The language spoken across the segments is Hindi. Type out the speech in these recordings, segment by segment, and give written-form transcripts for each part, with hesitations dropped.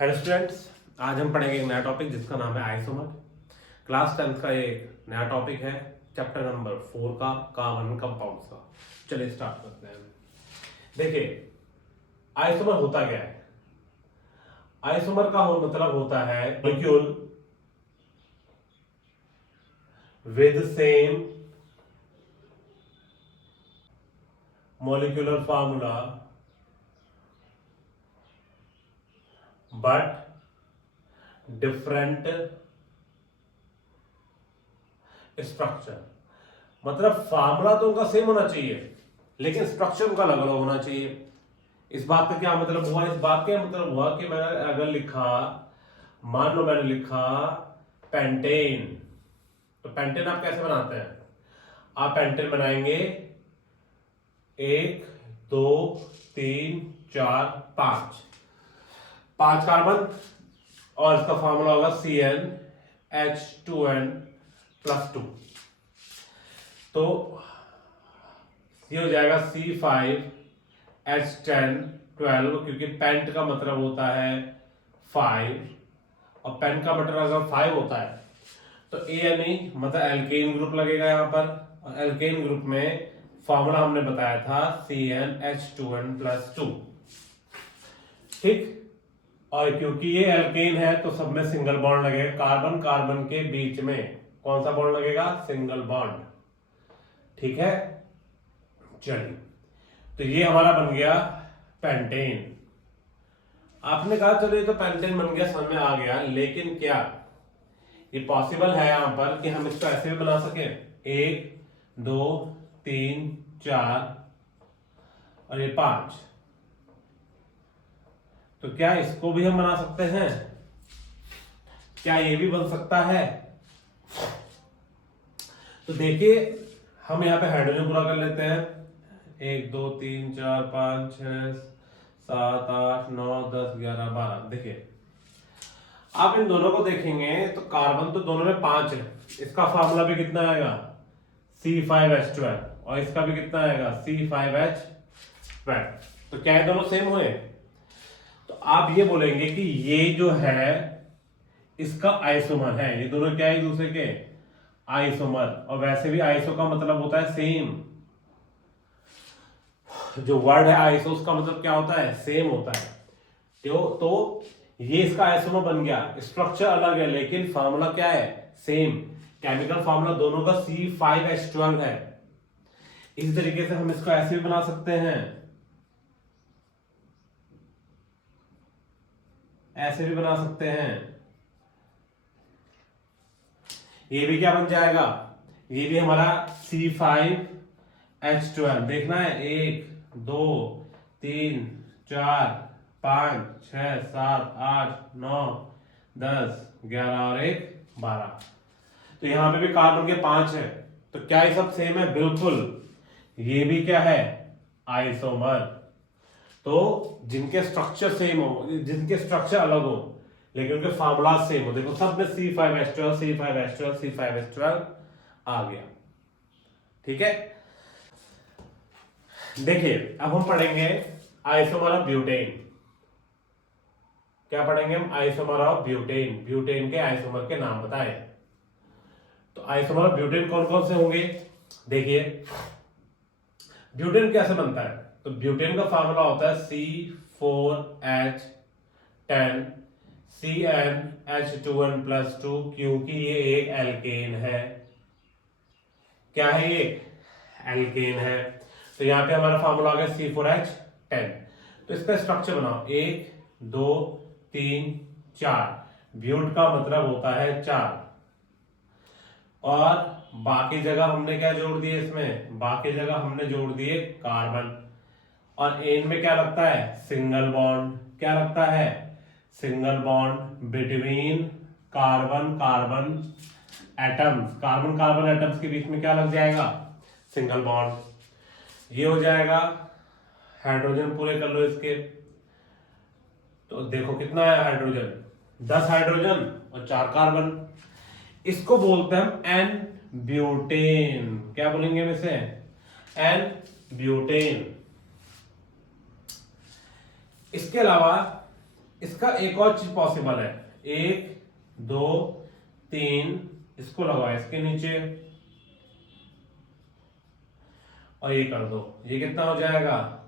हेलो स्टूडेंट्स, आज हम पढ़ेंगे एक नया टॉपिक जिसका नाम है आइसोमर। क्लास 10th का एक नया टॉपिक है, चैप्टर नंबर 4 का कार्बन कंपाउंड्स का। चलिए स्टार्ट करते हैं। देखिए, आइसोमर होता क्या है? आइसोमर का मतलब होता है molecule with same molecular formula but different structure. मतलब फार्मूला तो उनका सेम होना चाहिए लेकिन स्ट्रक्चर उनका अलग अलग होना चाहिए। इस बात का क्या मतलब हुआ? इस बात का मतलब हुआ कि मैंने अगर लिखा, मान लो मैंने लिखा पेंटेन, तो पेंटेन आप कैसे बनाते हैं? आप पेंटेन बनाएंगे 1 2 3 4 5 कार्बन और इसका फार्मूला होगा CnH2n+2। तो ये हो जाएगा C5H1012, क्योंकि पेंट का मतलब होता है 5 और पेंट का मतलब अगर 5 होता है तो यानी मतलब एल्केन ग्रुप लगेगा यहाँ पर, और एल्केन ग्रुप में फॉर्मूला हमने बताया था CnH2n+2। ठीक, और क्योंकि ये एल्केन है तो सब में सिंगल बॉन्ड लगेगा। कार्बन कार्बन के बीच में कौन सा बॉन्ड लगेगा? Single bond. ठीक है, चलिए, तो ये हमारा बन गया पेंटेन। आपने कहा चलो ये तो पेंटेन बन गया, समझ में आ गया, लेकिन क्या ये पॉसिबल है यहां पर कि हम इसको ऐसे भी बना सके? 1 2 3 4 और ये 5, तो क्या इसको भी हम बना सकते हैं? क्या ये भी बन सकता है? तो देखिए, हम यहाँ पे हाइड्रोजन पूरा कर लेते हैं। 1 2 3 4 5 6 7 8 9 10 11 12। देखिए, आप इन दोनों को देखेंगे तो कार्बन तो दोनों में 5 है, इसका फार्मूला भी कितना आएगा? C5H12, और इसका भी कितना आएगा? C5H12। तो क्या है, दोनों सेम हुए? तो आप ये बोलेंगे कि ये जो है इसका आइसोमर है। ये दोनों क्या है? एक दूसरे के आइसोमर। और वैसे भी आइसो का मतलब होता है सेम। जो वर्ड है आइसो, उसका मतलब क्या होता है? सेम होता है। तो ये इसका आइसोमर बन गया। स्ट्रक्चर अलग है लेकिन फार्मूला क्या है? सेम। केमिकल फार्मूला दोनों का C5H12 है। इस तरीके से हम इसको ऐसे भी बना सकते हैं, ऐसे भी बना सकते हैं। ये भी क्या बन जाएगा? ये भी हमारा C5H12। देखना है, 1 2 3 4 5 6 7 8 9 10 11 और 1 12। तो यहां पे भी कार्बन के 5 है। तो क्या ये सब सेम है? बिल्कुल। ये भी क्या है? आइसोमर। तो जिनके स्ट्रक्चर सेम हो, जिनके स्ट्रक्चर अलग हो लेकिन उनके फार्मूला सेम हो, देखो सब में C5H12 C5H12 C5H12 आ गया। ठीक है, देखिए अब हम पढ़ेंगे आइसोमर ऑफ ब्यूटेन। क्या पढ़ेंगे हम? Isomer of butane. ब्यूटेन के आइसोमर के नाम बताएं। तो आइसोमर ऑफ ब्यूटेन कौन कौन से होंगे? देखिए, ब्यूटेन कैसे बनता है? तो ब्यूटेन का फार्मूला होता है C4H10 CnH2n+2, क्योंकि ये एक एल्केन है। क्या है ये? एल्केन है। तो यहां पे हमारा फार्मूला आ गया C4H10। तो इसका स्ट्रक्चर बनाओ, 1 2 3 4। ब्यूट का मतलब होता है 4, और बाकी जगह हमने क्या जोड़ दिए? इसमें बाकी जगह हमने जोड़ दिए कार्बन। और एन में क्या लगता है? Single bond. क्या लगता है? Single bond between carbon carbon atoms. Carbon carbon atoms के बीच में क्या लग जाएगा? Single bond. ये हो जाएगा। हाइड्रोजन पूरे कर लो इसके। तो देखो कितना है हाइड्रोजन? 10 हाइड्रोजन और 4 कार्बन। इसको बोलते हैं हम एन ब्यूटेन। क्या बोलेंगे हम इसे? N butane. इसके अलावा इसका एक और चीज पॉसिबल है, 1 2 3 इसको लगाओ इसके नीचे और ये कर दो, ये कितना हो जाएगा,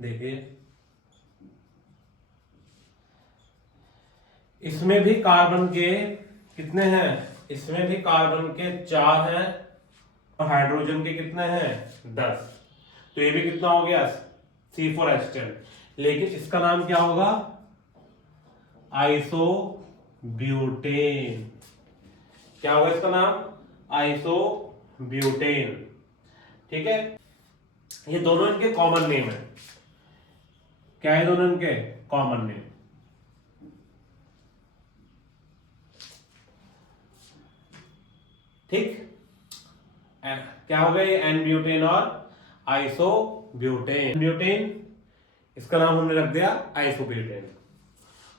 देखिए इसमें भी कार्बन के कितने हैं, इसमें भी कार्बन के 4 हैं और हाइड्रोजन के कितने हैं 10। तो ये भी कितना हो गया C4H10, लेकिन इसका नाम क्या होगा, आइसोब्यूटेन। क्या होगा इसका नाम, आइसोब्यूटेन। ठीक है, ये दोनों इनके कॉमन नेम है। क्या है दोनों इनके कॉमन नेम। ठीक, क्या हो गया ये एन ब्यूटेन और आइसोब्यूटेन। ब्यूटेन इसका नाम हमने रख दिया आइसोब्यूटेन।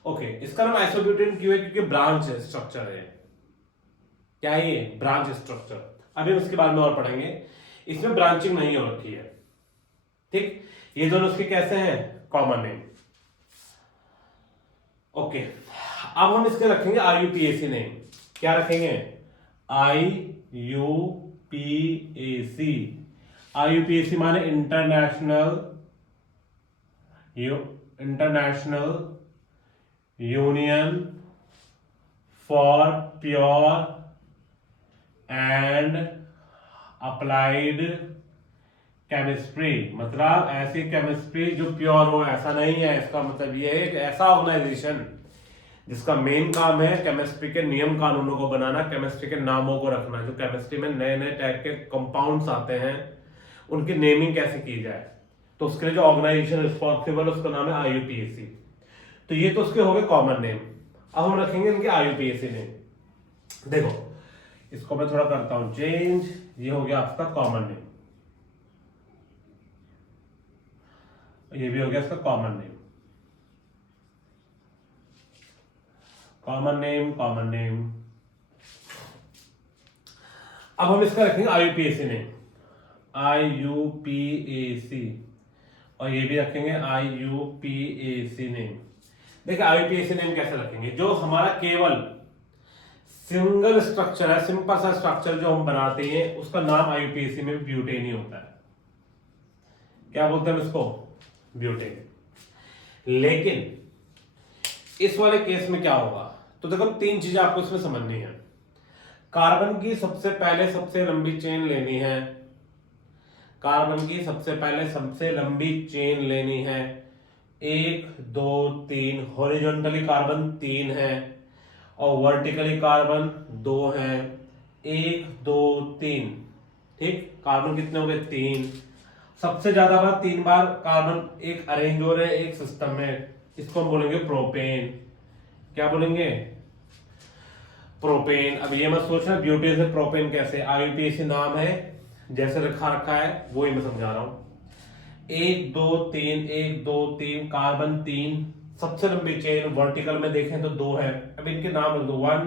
ओके, इसका नाम आइसोब्यूटेन क्यों है, क्योंकि ब्रांच स्ट्रक्चर है। क्या है ये, ब्रांच स्ट्रक्चर। अभी हम इसके बारे में और पढ़ेंगे, इसमें ब्रांचिंग नहीं हो रखी है। ठीक, ये दोनों उसके कैसे हैं, कॉमन नेम। ओके, अब हम इसके रखेंगे IUPAC नेम। क्या रखेंगे, IUPAC। IUPAC माने international union for pure and applied chemistry. मतलब ऐसी केमिस्ट्री जो प्योर हो, ऐसा नहीं है। इसका मतलब ये है एक ऐसा ऑर्गेनाइजेशन जिसका मेन काम है केमिस्ट्री के नियम कानूनों को बनाना, केमिस्ट्री के नामों को रखना। जो केमिस्ट्री में नए नए टाइप के कंपाउंड्स आते हैं उनकी नेमिंग कैसे की जाए, तो उसके लिए जो ऑर्गेनाइजेशन रिस्पॉन्सिबल है उसका नाम है IUPAC। तो ये तो उसके हो गए कॉमन नेम। अब हम रखेंगे इनके IUPAC नेम। देखो इसको मैं थोड़ा करता हूं चेंज, ये हो गया आपका कॉमन नेम, ये भी हो गया इसका common name. Common name, common name. अब हम इसका रखेंगे IUPAC नेम, IUPAC, और ये भी रखेंगे IUPAC नेम। देखिए IUPAC नेम कैसे रखेंगे, जो हमारा केवल सिंगल स्ट्रक्चर है, सिंपल सा स्ट्रक्चर जो हम बनाते हैं उसका नाम IUPAC में ब्यूटेन ही होता है। क्या बोलते हैं इसको, ब्यूटेन। लेकिन इस वाले केस में क्या होगा, तो देखो 3 चीजें आपको इसमें समझनी है। कार्बन की सबसे पहले सबसे लंबी चेन लेनी है, कार्बन की सबसे पहले सबसे लंबी चेन लेनी है। 1 2 3, हॉरिजॉन्टली कार्बन 3 है और वर्टिकली कार्बन 2 है। 1 2 3, ठीक, कार्बन कितने हो गए 3। सबसे ज्यादा बार 3 बार कार्बन एक अरेंज हो रहे हैं एक सिस्टम में, इसको हम बोलेंगे प्रोपेन। क्या बोलेंगे, प्रोपेन। अब ये मत सोचना ब्यूटेन से प्रोपेन कैसे, IUPAC नाम है, जैसे रखा है वो ही मैं समझा रहा हूं। 1 2 3, 1 2 3, कार्बन 3, सबसे लंबी चेन। वर्टिकल में देखें तो 2 है। अब इनके नाम रख दो 1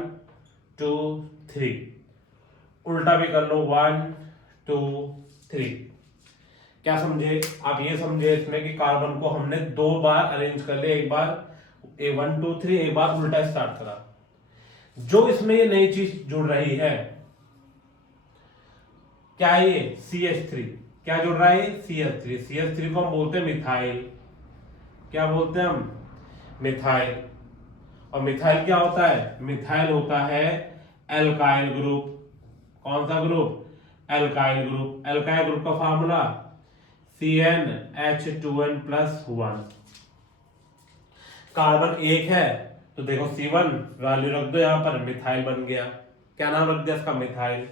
2 3, उल्टा भी कर लो 1 2 3। क्या समझे, आप ये समझे इसमें कि कार्बन को हमने 2 बार अरेंज कर लिया, एक बार 1 2 3, एक बार उल्टा स्टार्ट करा। जो इसमें ये नई चीज जुड़ रही है, क्या है ये, CH3। क्या जुड़ रहा है, CH3। CH3 को हम बोलते हैं मिथाइल। क्या बोलते हैं हम, मिथाइल। और मिथाइल क्या होता है, मिथाइल होता है एल्काइल ग्रुप। कौन सा group, alkyl group. Alkyl group का फार्मूला CnH2n+1। कार्बन 1 है तो देखो C1 वैल्यू रख दो यहां पर, मिथाइल बन गया। क्या नाम रख दिया इसका, मिथाइल।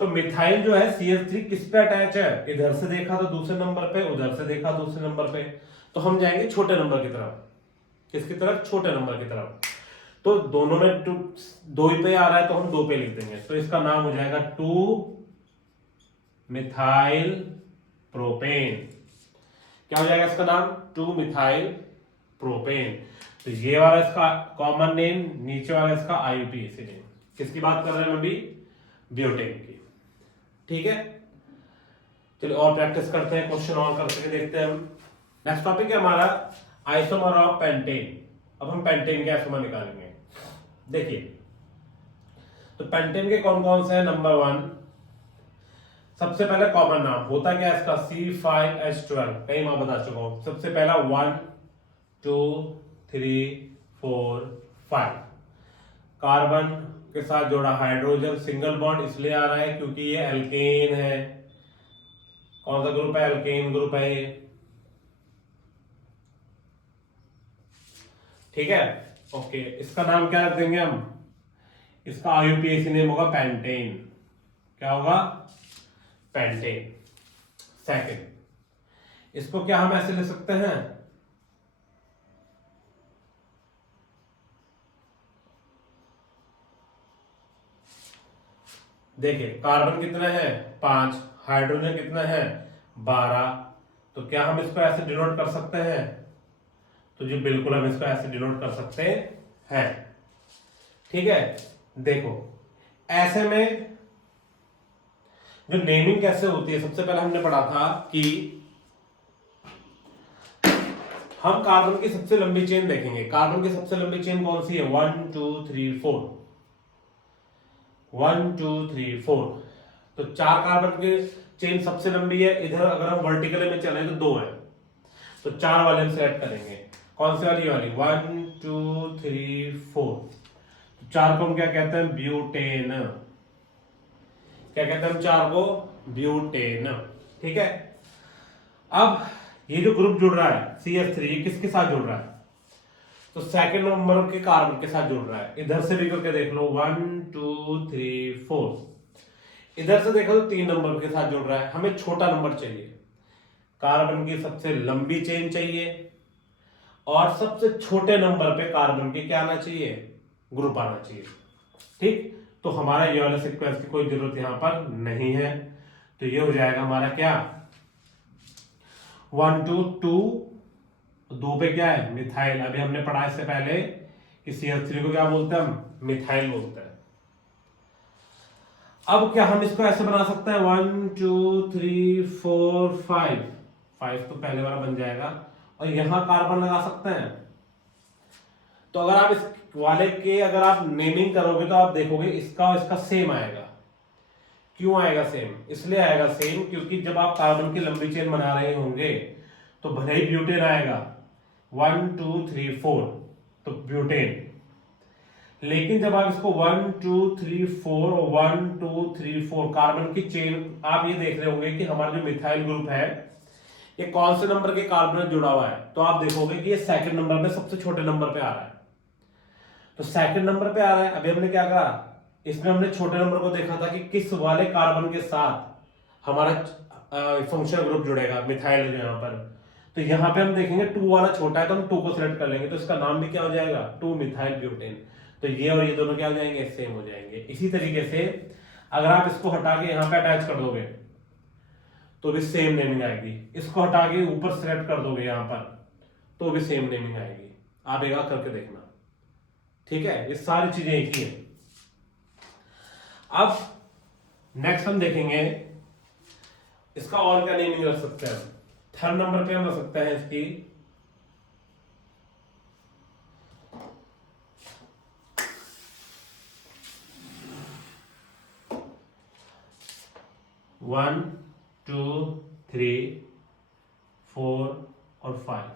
तो मिथाइल जो है CH3 किस पे अटैच है, इधर से देखा तो दूसरे नंबर पे, उधर से देखा दूसरे नंबर पे, तो हम जाएंगे छोटे नंबर की तरफ। किसकी तरफ, छोटे नंबर की तरफ। तो दोनों में 2 ही पे आ रहा है तो हम 2 पे लिख देंगे। तो इसका नाम हो जाएगा 2 मिथाइल प्रोपेन। क्या हो जाएगा इसका नाम, 2 मिथाइल प्रोपेन। तो ये वाला इसका कॉमन नेम, नीचे वाला इसका IUPAC नेम। किसकी बात कर रहे हैं हम अभी, ब्यूटेन की। ठीक है, चलिए और प्रैक्टिस करते हैं, क्वेश्चन और करते हैं, देखते हैं हम। नेक्स्ट टॉपिक है हमारा आइसोमर ऑफ पेंटेन। अब हम पेंटेन के आइसोमर निकालेंगे। देखिए, तो पेंटेन के कौन कौन से हैं? नंबर 1, सबसे पहले कॉमन नाम होता क्या है इसका? C5H12, कई मैं बता चुका हूं। सबसे पहला 1 2 3 4 5, कार्बन के साथ जोड़ा हाइड्रोजन, सिंगल बॉन्ड इसलिए आ रहा है क्योंकि ये एल्केन है। कौन सा ग्रुप है? एल्केन ग्रुप है ये, ठीक है। ओके, इसका नाम क्या रख देंगे हम? इसका IUPAC नेम होगा पेंटेन। क्या होगा? पेंटेन। सेकंड, इसको क्या हम ऐसे ले सकते हैं? देखिए, कार्बन कितना है? 5, हाइड्रोजन कितना है? 12। तो क्या हम इसको ऐसे डिनोट कर सकते हैं? तो जी बिल्कुल, हम इसको ऐसे डिनोट कर सकते हैं, ठीक है। देखो, ऐसे में जो नेमिंग कैसे होती है, सबसे पहले हमने पढ़ा था कि हम कार्बन की सबसे लंबी चेन देखेंगे। कार्बन की सबसे लंबी चेन कौन सी है? 1 2 3 4, 1 2 3 4। तो 4 कार्बन की चेन सबसे लंबी है। इधर अगर हम वर्टिकली में चले तो 2 है, तो 4 वाले हम सेलेक्ट करेंगे। कौन सी वाली? 1 2 3 4। तो 4 को हम क्या कहते हैं? ब्यूटेन। क्या कहते हैं हम 4 को? ब्यूटेन, ठीक है। अब ये जो ग्रुप जुड़ रहा है CH3, ये किसके साथ जुड़ रहा है? तो सेकंड नंबर के कार्बन के साथ जुड़ रहा है। इधर से भी करके देख लो, 1 2 3 4। इधर से देखो तो 3 नंबर के साथ जुड़ रहा है। हमें छोटा नंबर चाहिए, कार्बन की सबसे लंबी चेन चाहिए, और सबसे छोटे नंबर पे कार्बन के क्या आना चाहिए? ग्रुप आना चाहिए, ठीक। तो हमारा ये वाला सीक्वेंस की कोई जरूरत यहां पर नहीं है। तो ये हो जाएगा हमारा क्या? 1 2 2, 2 पे क्या है? मिथाइल। अभी हमने पढ़ा इससे पहले कि CH3 को क्या बोलते हैं हम? मिथाइल बोलते हैं। अब क्या हम इसको ऐसे बना सकते हैं? 1 2 3 4 5, 5 तो पहले वाला बन जाएगा, और यहां कार्बन लगा सकते हैं। तो अगर आप इस वाले के अगर आप नेमिंग करोगे तो आप देखोगे इसका और इसका सेम आएगा। क्यों आएगा सेम? इसलिए आएगा सेम क्योंकि जब आप कार्बन की लंबी चेन बना रहे होंगे तो भले ही ब्यूटेन आएगा 1 2 3 4, तो ब्यूटेन। लेकिन जब आप इसको 1 2 3 4 1 2 3 4 कार्बन की चेन, आप ये देख रहे होंगे कि हमारा जो मिथाइल ग्रुप है ये कौन से नंबर के कार्बन जुड़ा हुआ है? तो आप देखोगे कि ये सेकंड नंबर में सबसे छोटे नंबर पे आ रहा है। तो सेकंड नंबर पे आ रहा है। अभी हमने क्या करा? इसमें हमने छोटे नंबर को देखा था कि किस वाले कार्बन के साथ हमारा फंक्शनल ग्रुप जुड़ेगा, मिथाइल है यहाँ पर। तो यहाँ पे हम देखेंगे 2 वाला छोटा है तो हम 2 को सिलेक्ट कर लेंगे, तो इसका नाम भी क्या हो जाएगा? 2 मिथाइल ब्यूटेन। तो ये और ये दोनों क्या हो जाएंगे? सेम हो जाएंगे। इसी तरीके से अगर आप इसको हटा के यहाँ पे अटैच कर दोगे तो भी सेम नेमिंग आएगी। इसको हटा के ऊपर सिलेक्ट कर दोगे यहाँ पर तो भी सेम नेमिंग आएगी। आप एक बार करके देखना, ठीक है। ये सारी चीजें एक ही है। अब नेक्स्ट हम देखेंगे इसका और क्या नेमिंग रख सकते हैं। थर्ड नंबर पे हम रख सकते हैं इसकी 1 2 3 4 और 5।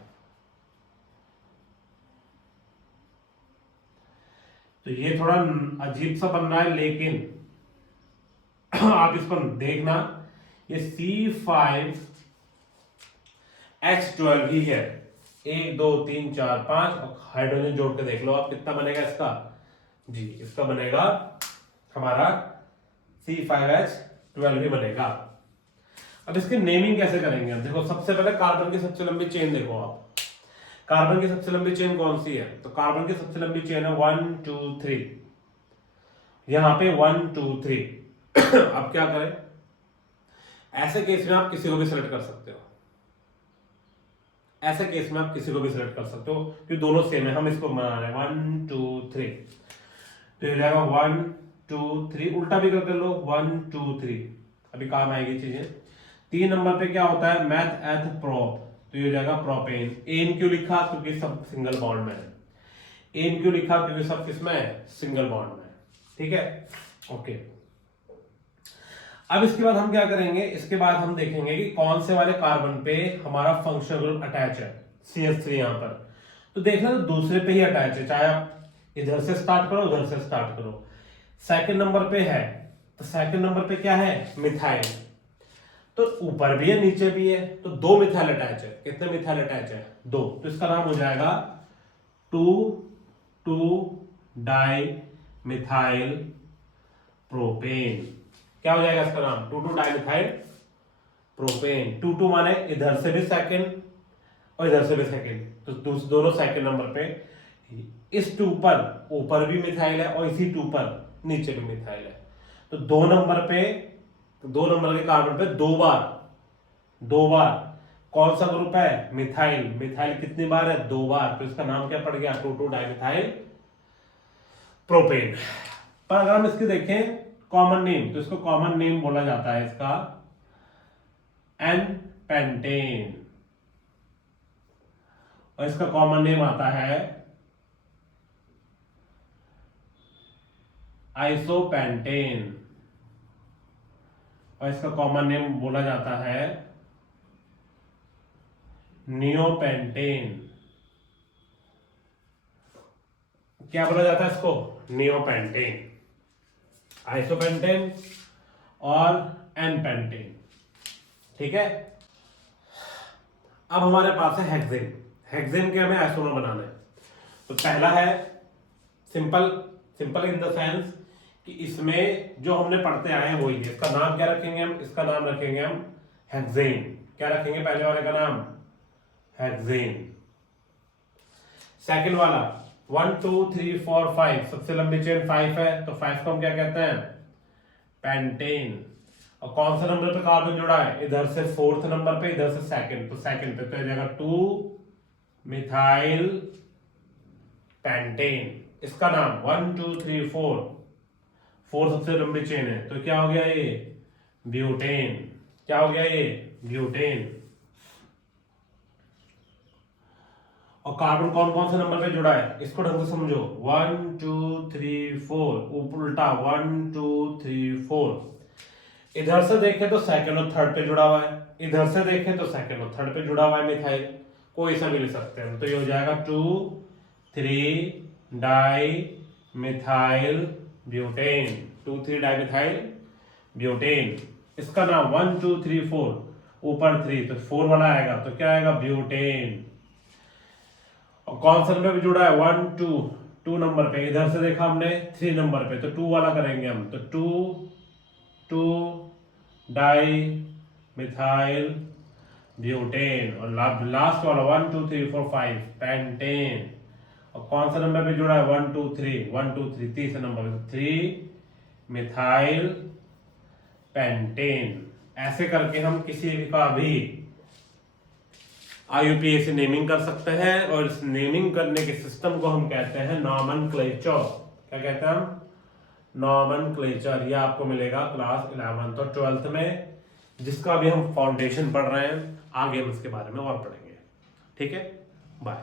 तो ये थोड़ा अजीब सा बन रहा है, लेकिन आप इसको देखना, ये C5H12 ही है। 1 2 3 4 5 और हाइड्रोजन जोड़ के देख लो आप कितना बनेगा इसका। जी, इसका बनेगा हमारा C5H12 ही बनेगा। अब इसकी नेमिंग कैसे करेंगे हम? देखो, सबसे पहले कार्बन की सबसे लंबी चेन देखो आप। कार्बन की सबसे लंबी चेन कौन सी है? तो कार्बन की सबसे लंबी चेन है 1 2 3। यहां पे 1 2 3। अब क्या करें? ऐसे केस में आप किसी को भी सिलेक्ट कर सकते हो। ऐसे केस में आप किसी को भी सिलेक्ट कर सकते हो क्योंकि दोनों सेम है। हम इसको बना रहे हैं 1 2 3, तो ये जाएगा 1 2 3। उल्टा भी कर लो 1 2 3। अभी काम आएगी चीजें। 3 नंबर पे क्या होता है? मैथ एथ प्रोप, तो ये जाएगा प्रोपेन। एन क्यों लिखा? क्योंकि सब सिंगल बॉन्ड में है। एन क्यों लिखा, क्योंकि सब किसमें है, सिंगल बॉन्ड में। ठीक है, ओके। अब इसके बाद हम क्या करेंगे, इसके बाद हम देखेंगे कि कौन से वाले कार्बन पे हमारा फंक्शनल ग्रुप अटैच है, CH3 यहां पर। तो देखना तो दूसरे पे ही अटैच है, चाहे आप इधर से स्टार्ट करो उधर से स्टार्ट करो। सेकंड नंबर पे है, तो सेकंड नंबर पे क्या है, मिथाइल। तो ऊपर भी है नीचे भी है, तो 2 मिथाइल अटैच है। कितने मिथाइल अटैच है, 2। तो इसका नाम हो जाएगा 2,2-डाई मिथाइल प्रोपेन। क्या हो जाएगा इसका नाम, 2,2-डाई मिथाइल प्रोपेन। 2,2 माने इधर से भी सेकंड और इधर से भी सेकंड, तो दोनों सेकंड नंबर पे। इस 2 पर ऊपर भी मिथाइल है और इसी 2 पर नीचे भी मिथाइल है। तो 2 नंबर पे, 2 नंबर के कार्बन पे 2 बार कौन सा ग्रुप है, मिथाइल। मिथाइल कितनी बार है, 2 बार। तो इसका नाम क्या पड़ गया, 2,2-डाई मिथाइल प्रोपेन। पर अगर हम इसके देखें कॉमन नेम, तो इसको कॉमन नेम बोला जाता है इसका एन पेंटेन, और इसका कॉमन नेम आता है आइसोपेंटेन, और इसका कॉमन नेम बोला जाता है नियोपेंटेन। क्या बोला जाता है इसको, नियोपेंटेन, आइसोपेंटेन और एनपेंटेन। ठीक है, अब हमारे पास है हेक्सेन। हेक्सेन के हमें आइसोमर बनाना है। तो पहला है simple, simple in the sense कि इसमें जो हमने पढ़ते आए हैं वही है। इसका नाम क्या रखेंगे हम, इसका नाम रखेंगे हम हेक्सेन। क्या रखेंगे पहले वाले का नाम, हेक्सेन। सेकंड वाला 1 2 3 4 5, सबसे लंबी चेन 5 है, तो 5 को हम क्या कहते हैं, पेंटेन। और कौन सा नंबर पे कार्बन जुड़ा है, इधर से 4th नंबर पे, इधर से सेकंड, तो सेकंड पे तो जाएगा 2 मिथाइल पेंटेन। इसका नाम 1 2 3 4, 4 सबसे लंबी चेन है, तो क्या हो गया ये, ब्यूटेन। क्या हो गया ये, ब्यूटेन। और कार्बन कौन कौन से नंबर पे जुड़ा है, इसको ढंग से समझो। 1 2 3 4, उल्टा 1 2 3 4। इधर से देखें तो सेकंड और थर्ड पे जुड़ा हुआ है, इधर से देखें तो सेकंड और थर्ड पे जुड़ा हुआ है मिथाइल। कोई सा भी ले सकते हैं, तो ये हो जाएगा two three dimethyl butane. Two three dimethyl butane. इसका नाम 1 2 3 4, ऊपर 3 तो 4 वाला आएगा, तो क्या आएगा, ब्यूटेन। और कौन सा नंबर पे जुड़ा है, 1 2 नंबर पे, इधर से देखा हमने 3 नंबर पे, तो 2 वाला करेंगे हम, तो 2,2-डाई मिथाइल ब्यूटेन। और लास्ट वाला 1 2 3 4 5 पेंटेन। और कौन सा नंबर पे जुड़ा है, 1 2 3 तीसरे नंबर पे, 3 मिथाइल पेंटेन। ऐसे करके हम किसी का भी IUPAC नेमिंग कर सकते हैं, और इस नेमिंग करने के सिस्टम को हम कहते हैं नॉमेनक्लेचर। क्या कहते हैं हम, नॉमेनक्लेचर। यह आपको मिलेगा क्लास 11th और 12th में, जिसका भी हम फाउंडेशन पढ़ रहे हैं। आगे हम इसके बारे में और पढ़ेंगे। ठीक है, बाय।